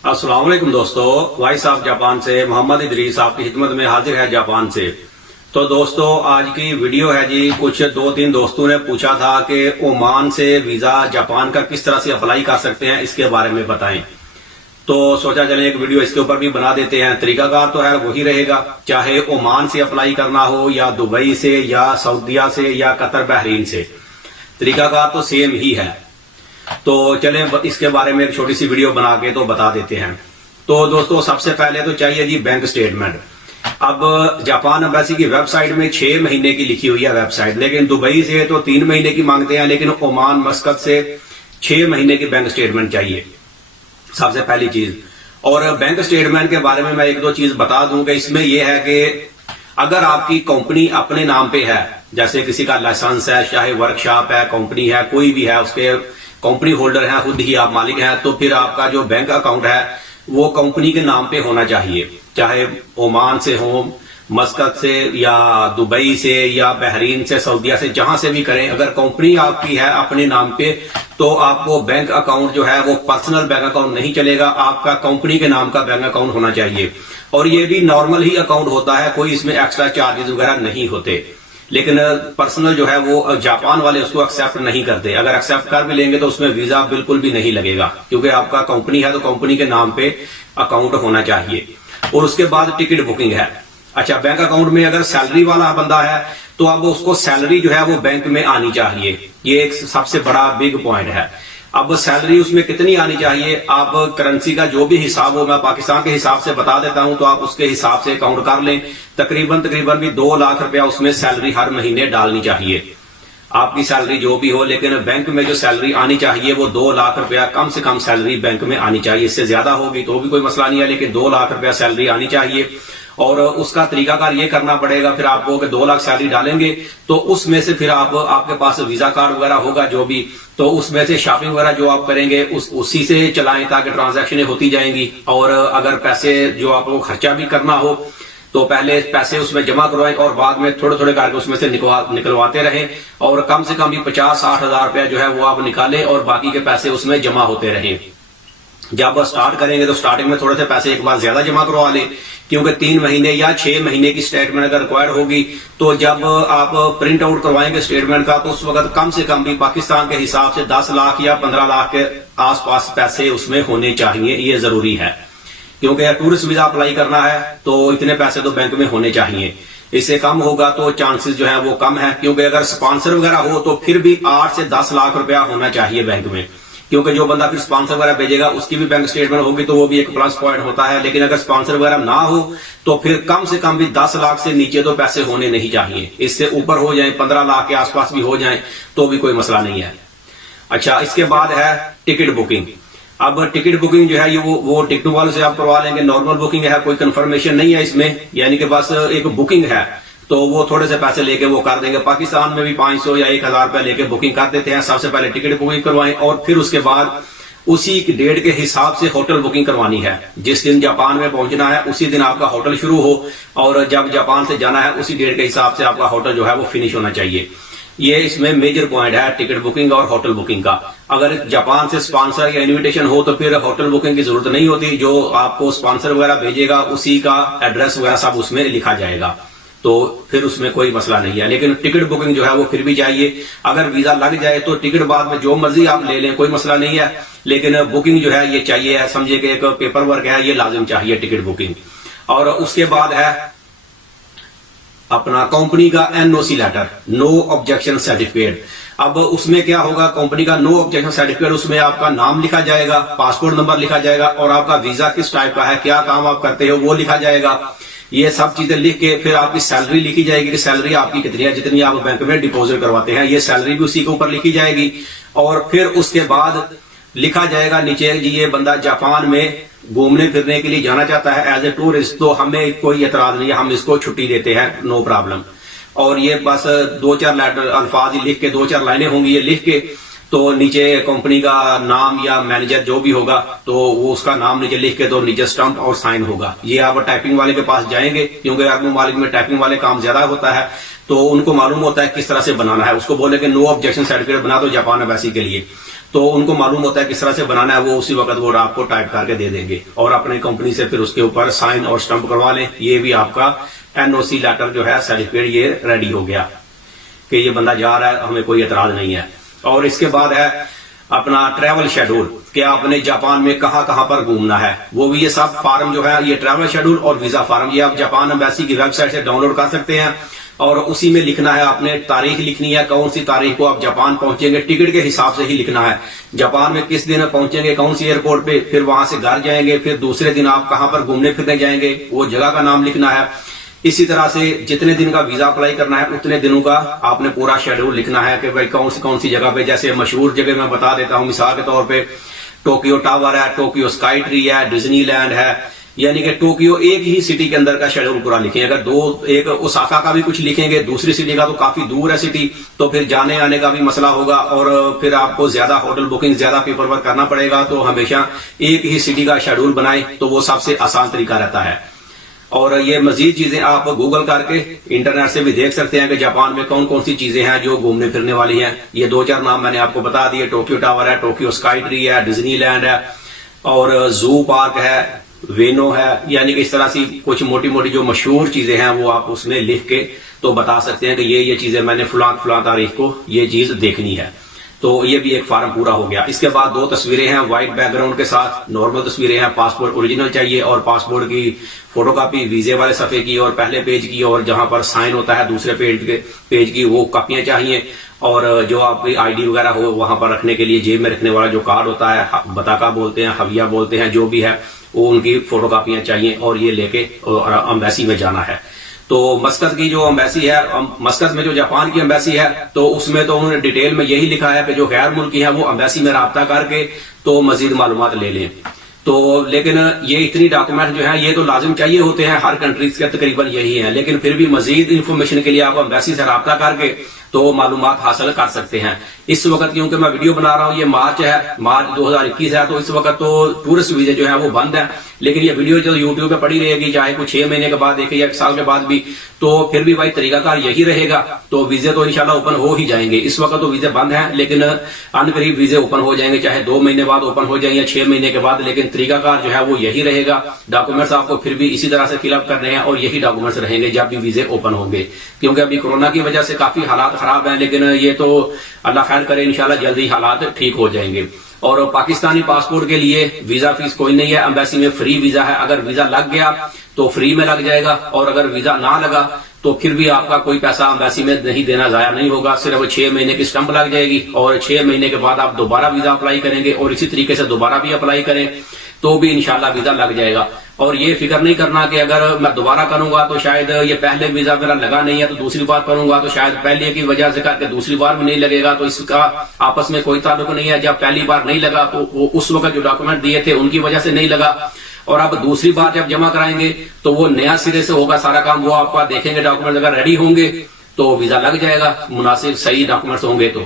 अस्सलाम वालेकुम दोस्तों, वॉइस ऑफ जापान से मोहम्मद इदरीस आपकी खिदमत में हाजिर है जापान से। तो दोस्तों आज की वीडियो है जी, कुछ 2-3 दोस्तों ने पूछा था कि ओमान से वीजा जापान का किस तरह से अप्लाई कर सकते हैं, इसके बारे में बताएं। तो सोचा चले एक वीडियो इसके ऊपर भी बना देते हैं। तरीकाकार तो है वही रहेगा, चाहे ओमान से अप्लाई करना हो या दुबई से या सऊदीया से या कतर बहरीन से, तरीकाकार तो सेम ही है। तो चलें इसके बारे में एक छोटी सी वीडियो बना के तो बता देते हैं। तो दोस्तों सबसे पहले तो चाहिए जी बैंक स्टेटमेंट। अब जापान एम्बेसी की वेबसाइट में 6 महीने की लिखी हुई है वेबसाइट, लेकिन दुबई से तो 3 महीने की मांगते हैं, लेकिन ओमान मस्कत से 6 महीने की बैंक स्टेटमेंट चाहिए सबसे पहली चीज। और बैंक स्टेटमेंट के बारे में मैं 1-2 चीज बता दूं कि इसमें यह है कि अगर आपकी कंपनी अपने नाम पे है, जैसे किसी का लाइसेंस है, चाहे वर्कशॉप है, कंपनी है, कोई भी है, उसके कंपनी होल्डर है, खुद ही आप मालिक हैं, तो फिर आपका जो बैंक अकाउंट है वो कंपनी के नाम पे होना चाहिए, चाहे ओमान से हो, मस्कत से या दुबई से या बहरीन से, सऊदीया से, जहां से भी करें। अगर कंपनी आपकी है अपने नाम पे तो आपको बैंक अकाउंट जो है वो पर्सनल बैंक अकाउंट नहीं चलेगा, आपका कंपनी के नाम का बैंक अकाउंट होना चाहिए। और ये भी नॉर्मल ही अकाउंट होता है, कोई इसमें एक्स्ट्रा चार्जेस वगैरह नहीं होते। लेकिन पर्सनल जो है वो जापान वाले उसको एक्सेप्ट नहीं करते। अगर एक्सेप्ट कर भी लेंगे तो उसमें वीजा बिल्कुल भी नहीं लगेगा, क्योंकि आपका कंपनी है तो कंपनी के नाम पे अकाउंट होना चाहिए। और उसके बाद टिकट बुकिंग है। अच्छा, बैंक अकाउंट में अगर सैलरी वाला बंदा है तो अब उसको सैलरी जो है वो बैंक में आनी चाहिए, ये एक सबसे बड़ा बिग पॉइंट है। अब सैलरी उसमें कितनी आनी चाहिए, आप करेंसी का जो भी हिसाब हो, मैं पाकिस्तान के हिसाब से बता देता हूं, तो आप उसके हिसाब से काउंट कर लें। तकरीबन भी 2 लाख रुपया उसमें सैलरी हर महीने डालनी चाहिए, आपकी सैलरी जो भी हो। लेकिन बैंक में जो सैलरी आनी चाहिए वो 2 लाख रुपया कम से कम सैलरी बैंक में आनी चाहिए। इससे ज्यादा होगी तो भी कोई मसला नहीं है, लेकिन 2 लाख रुपया सैलरी आनी चाहिए। और उसका तरीकाकार ये करना पड़ेगा, फिर आपको कि 2 लाख सैलरी डालेंगे तो उसमें से फिर आपके पास वीजा कार्ड वगैरह होगा जो भी, तो उसमें से शॉपिंग वगैरह जो आप करेंगे उसी से चलाएं, ताकि ट्रांजैक्शनें होती जाएंगी। और अगर पैसे जो आपको खर्चा भी करना हो तो पहले पैसे उसमें जमा करवाएं और बाद में थोड़े थोड़े करके उसमें से निकलवाते रहें। और कम से कम भी 50-60 हजार रुपया जो है वो आप निकालें और बाकी के पैसे उसमें जमा होते रहें। जब स्टार्ट करेंगे तो स्टार्टिंग में थोड़े से पैसे एक बार ज्यादा जमा करवा लें, क्योंकि 3 महीने या 6 महीने की स्टेटमेंट अगर रिक्वायर्ड होगी तो जब आप प्रिंट आउट करवाएंगे स्टेटमेंट का तो उस वक्त कम से कम भी पाकिस्तान के हिसाब से 10 लाख या 15 लाख के आसपास पैसे उसमें होने चाहिए। ये जरूरी है, क्योंकि टूरिस्ट वीजा अप्लाई करना है तो इतने पैसे तो बैंक में होने चाहिए। इससे कम होगा तो चांसेस जो है वो कम है, क्योंकि अगर स्पॉन्सर वगैरह हो तो फिर भी 8 से 10 लाख रुपया होना चाहिए बैंक में, क्योंकि जो बंदा फिर स्पॉन्सर वगैरह भेजेगा उसकी भी बैंक स्टेटमेंट होगी तो वो भी एक प्लस पॉइंट होता है। लेकिन अगर स्पॉन्सर वगैरह ना हो तो फिर कम से कम भी 10 लाख से नीचे तो पैसे होने नहीं चाहिए। इससे ऊपर हो जाए, 15 लाख के आसपास भी हो जाए तो भी कोई मसला नहीं है। अच्छा, इसके बाद है टिकट बुकिंग। अब टिकट बुकिंग जो है ये वो टिकट वालों से आप करवा लेंगे, नॉर्मल बुकिंग है, कोई कंफर्मेशन नहीं है इसमें, यानी कि बस एक बुकिंग है तो वो थोड़े से पैसे लेके वो कर देंगे। पाकिस्तान में भी 500 या 1000 रुपया लेके बुकिंग कर देते हैं। सबसे पहले टिकट बुकिंग करवाएं और फिर उसके बाद उसी डेट के हिसाब से होटल बुकिंग करवानी है। जिस दिन जापान में पहुंचना है उसी दिन आपका होटल शुरू हो, और जब जापान से जाना है उसी डेट के हिसाब से आपका होटल जो है वो फिनिश होना चाहिए। ये इसमें मेजर पॉइंट है टिकट बुकिंग और होटल बुकिंग का। अगर जापान से स्पॉन्सर या इन्विटेशन हो तो फिर होटल बुकिंग की जरूरत नहीं होती, जो आपको स्पॉन्सर वगैरह भेजेगा उसी का एड्रेस वगैरह सब उसमें लिखा जाएगा, तो फिर उसमें कोई मसला नहीं है। लेकिन टिकट बुकिंग जो है वो फिर भी चाहिए। अगर वीजा लग जाए तो टिकट बाद में जो मर्जी आप ले लें, कोई मसला नहीं है, लेकिन बुकिंग जो है ये चाहिए। समझिए कि एक पेपर वर्क है, ये लाजिम चाहिए टिकट बुकिंग। और उसके बाद है अपना कंपनी का NOC letter, no objection certificate. अब उसमें क्या होगा, कंपनी का नो ऑब्जेक्शन सर्टिफिकेट, उसमें आपका नाम लिखा जाएगा, पासपोर्ट नंबर लिखा जाएगा और आपका वीजा किस टाइप का है, क्या काम आप करते हो वो लिखा जाएगा। ये सब चीजें लिख के फिर आपकी सैलरी लिखी जाएगी कि सैलरी आपकी कितनी है, जितनी आप बैंक में डिपॉजिट करवाते हैं ये सैलरी भी उसी के ऊपर लिखी जाएगी। और फिर उसके बाद लिखा जाएगा नीचे जी ये बंदा जापान में घूमने फिरने के लिए जाना चाहता है एज ए टूरिस्ट, तो हमें कोई एतराज नहीं है, हम इसको छुट्टी देते हैं, नो प्रॉब्लम। और ये बस 2-4 लेटर अल्फाज ही लिख के, 2-4 लाइनें होंगी ये लिख के, तो नीचे कंपनी का नाम या मैनेजर जो भी होगा तो वो उसका नाम नीचे लिख के तो नीचे स्टंप और साइन होगा। ये आप टाइपिंग वाले के पास जाएंगे, क्योंकि अरब ममालिक में टाइपिंग वाले काम ज्यादा होता है तो उनको मालूम होता है किस तरह से बनाना है। उसको बोले कि नो ऑब्जेक्शन सर्टिफिकेट बना दो जापान एम्बेसी के लिए, تو ان کو معلوم ہوتا ہے کس طرح سے بنانا ہے, وہ اسی وقت وہ آپ کو ٹائپ کر کے دے دیں گے اور اپنی کمپنی سے پھر اس کے اوپر سائن اور اسٹمپ کروا لیں. یہ بھی آپ کا NOC لیٹر جو ہے سرٹیفکیٹ یہ ریڈی ہو گیا کہ یہ بندہ جا رہا ہے, ہمیں کوئی اعتراض نہیں ہے. اور اس کے بعد ہے اپنا ٹریول شیڈول کہ آپ نے جاپان میں کہاں کہاں پر گھومنا ہے, وہ بھی یہ سب فارم جو ہے یہ ٹریول شیڈول اور ویزا فارم یہ آپ جاپان ایمبیسی کی ویب سائٹ سے ڈاؤن لوڈ کر سکتے ہیں. اور اسی میں لکھنا ہے آپ نے تاریخ لکھنی ہے, کون سی تاریخ کو آپ جاپان پہنچیں گے, ٹکٹ کے حساب سے ہی لکھنا ہے. جاپان میں کس دن پہنچیں گے, کون سی ایئرپورٹ پہ, پھر وہاں سے گھر جائیں گے, پھر دوسرے دن آپ کہاں پر گھومنے پھرنے جائیں گے, وہ جگہ کا نام لکھنا ہے. اسی طرح سے جتنے دن کا ویزا اپلائی کرنا ہے اتنے دنوں کا آپ نے پورا شیڈول لکھنا ہے کہ بھائی کون سی جگہ پہ. جیسے مشہور جگہ میں بتا دیتا ہوں مثال کے طور پہ ٹوکیو ٹاور ہے, ٹوکیو اسکائی ٹری ہے, ڈزنی لینڈ ہے. یعنی کہ ٹوکیو ایک ہی سٹی کے اندر کا شیڈول پورا لکھیں. اگر ایک اوساکا کا بھی کچھ لکھیں گے, دوسری سٹی کا تو کافی دور ہے سٹی, تو پھر جانے آنے کا بھی مسئلہ ہوگا اور پھر آپ کو زیادہ ہوٹل بکنگ زیادہ پیپر ورک کرنا پڑے گا. تو ہمیشہ ایک ہی سٹی کا شیڈول بنائیں تو وہ سب سے آسان طریقہ رہتا ہے. اور یہ مزید چیزیں آپ گوگل کر کے انٹرنیٹ سے بھی دیکھ سکتے ہیں کہ جاپان میں کون کون سی چیزیں ہیں جو گھومنے پھرنے والی ہیں. یہ 2-4 نام میں نے آپ کو بتا دیے, ٹوکیو ٹاور ہے, ٹوکیو اسکائی ٹری ہے, ڈزنی لینڈ ہے اور زو پارک ہے, وینو ہے. یعنی کہ اس طرح سے کچھ موٹی موٹی جو مشہور چیزیں ہیں وہ آپ اس میں لکھ کے تو بتا سکتے ہیں کہ یہ چیزیں میں نے فلاں تاریخ کو یہ چیز دیکھنی ہے. تو یہ بھی ایک فارم پورا ہو گیا. اس کے بعد 2 تصویریں ہیں وائٹ بیک گراؤنڈ کے ساتھ, نارمل تصویریں ہیں, پاسپورٹ اوریجنل چاہیے اور پاسپورٹ کی فوٹو کاپی ویزے والے صفحے کی اور پہلے پیج کی, اور جہاں پر سائن ہوتا ہے دوسرے پیج کی وہ کاپیاں چاہیے. اور جو آپ کی ID وغیرہ ہو وہاں پر رکھنے کے لیے جیب میں رکھنے والا جو کارڈ ہوتا ہے, بتاکا بولتے ہیں, حویہ بولتے ہیں, جو بھی ہے وہ ان کی فوٹو کاپیاں چاہیے اور یہ لے کے امبیسی میں جانا ہے. تو مسقط کی جو امبیسی ہے, مسقط میں جو جاپان کی امبیسی ہے, تو اس میں تو انہوں نے ڈیٹیل میں یہی لکھا ہے کہ جو غیر ملکی ہیں وہ امبیسی میں رابطہ کر کے تو مزید معلومات لے لیں. تو لیکن یہ اتنی ڈاکومنٹ جو ہیں یہ تو لازم چاہیے ہوتے ہیں, ہر کنٹریز کے تقریباً یہی ہیں, لیکن پھر بھی مزید انفارمیشن کے لیے آپ امبیسی سے رابطہ کر کے تو معلومات حاصل کر سکتے ہیں. اس وقت کیونکہ میں ویڈیو بنا رہا ہوں یہ مارچ ہے, مارچ 2021 ہے, تو اس وقت تو ٹورسٹ ویزے جو ہیں وہ بند ہیں. لیکن یہ ویڈیو جو یوٹیوب پہ پڑی رہے گی, چاہے کوئی 6 مہینے کے بعد دیکھے یا 1 سال کے بعد بھی, تو پھر بھی بھائی طریقہ کار یہی رہے گا. تو ویزے تو انشاءاللہ اوپن ہو ہی جائیں گے. اس وقت تو ویزے بند ہیں لیکن ان قریب ویزے اوپن ہو جائیں گے, چاہے 2 مہینے بعد اوپن ہو جائیں یا 6 مہینے کے بعد, لیکن طریقہ کار جو ہے وہ یہی رہے گا. ڈاکومنٹس آپ کو پھر بھی اسی طرح سے فل اپ کرنے ہیں اور یہی ڈاکومنٹس رہیں گے جب بھی ویزے اوپن ہوں گے. کیونکہ ابھی کورونا کی وجہ سے کافی حالات خراب ہیں, لیکن یہ تو اللہ خیر کرے انشاءاللہ جلدی حالات ٹھیک ہو جائیں گے. اور پاکستانی پاسپورٹ کے لیے ویزا فیس کوئی نہیں ہے, امبیسی میں فری ویزا ہے. اگر ویزا لگ گیا تو فری میں لگ جائے گا, اور اگر ویزا نہ لگا تو پھر بھی آپ کا کوئی پیسہ امبیسی میں نہیں دینا, ضائع نہیں ہوگا. صرف 6 مہینے کی اسٹمپ لگ جائے گی اور 6 مہینے کے بعد آپ دوبارہ ویزا اپلائی کریں گے اور اسی طریقے سے دوبارہ بھی اپلائی کریں تو بھی انشاءاللہ ویزا لگ جائے گا. اور یہ فکر نہیں کرنا کہ اگر میں دوبارہ کروں گا تو شاید یہ پہلے ویزا میرا لگا نہیں ہے تو دوسری بار کروں گا تو شاید پہلے کی وجہ سے کر کے دوسری بار بھی نہیں لگے گا. تو اس کا آپس میں کوئی تعلق نہیں ہے. جب پہلی بار نہیں لگا تو وہ اس وقت جو ڈاکومنٹ دیے تھے ان کی وجہ سے نہیں لگا, اور اب دوسری بار جب جمع کرائیں گے تو وہ نیا سرے سے ہوگا سارا کام. وہ آپ کا دیکھیں گے ڈاکومنٹ اگر ریڈی ہوں گے تو ویزا لگ جائے گا, مناسب صحیح ڈاکومنٹس ہوں گے. تو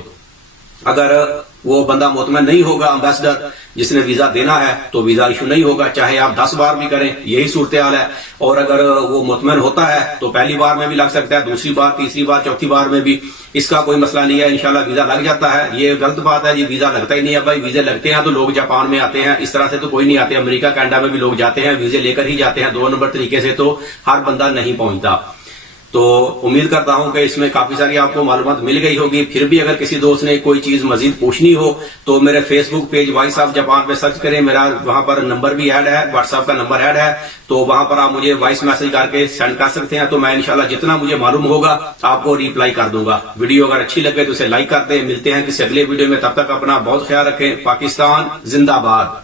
اگر وہ بندہ مطمئن نہیں ہوگا امبیسڈر جس نے ویزا دینا ہے تو ویزا ایشو نہیں ہوگا, چاہے آپ 10 بار بھی کریں, یہی صورتحال ہے. اور اگر وہ مطمئن ہوتا ہے تو پہلی بار میں بھی لگ سکتا ہے, دوسری بار, تیسری بار, چوتھی بار میں بھی, اس کا کوئی مسئلہ نہیں ہے. انشاءاللہ ویزا لگ جاتا ہے. یہ غلط بات ہے جی, ویزا لگتا ہی نہیں ہے. بھائی ویزے لگتے ہیں تو لوگ جاپان میں آتے ہیں, اس طرح سے تو کوئی نہیں آتے. امریکہ کینیڈا میں بھی لوگ جاتے ہیں, ویزے لے کر ہی جاتے ہیں. 2 نمبر طریقے سے تو ہر بندہ نہیں پہنچتا. تو امید کرتا ہوں کہ اس میں کافی ساری آپ کو معلومات مل گئی ہوگی. پھر بھی اگر کسی دوست نے کوئی چیز مزید پوچھنی ہو تو میرے Facebook page Voice of Japan پہ سرچ کریں, میرا وہاں پر نمبر بھی ایڈ ہے, واٹس ایپ کا نمبر ایڈ ہے, تو وہاں پر آپ مجھے وائس میسج کر کے سینڈ کر سکتے ہیں. تو میں انشاءاللہ جتنا مجھے معلوم ہوگا آپ کو ریپلائی کر دوں گا. ویڈیو اگر اچھی لگے تو اسے لائک کرتے ہیں. ملتے ہیں کسی اگلے ویڈیو میں, تب تک اپنا بہت خیال رکھیں. پاکستان زندہ باد.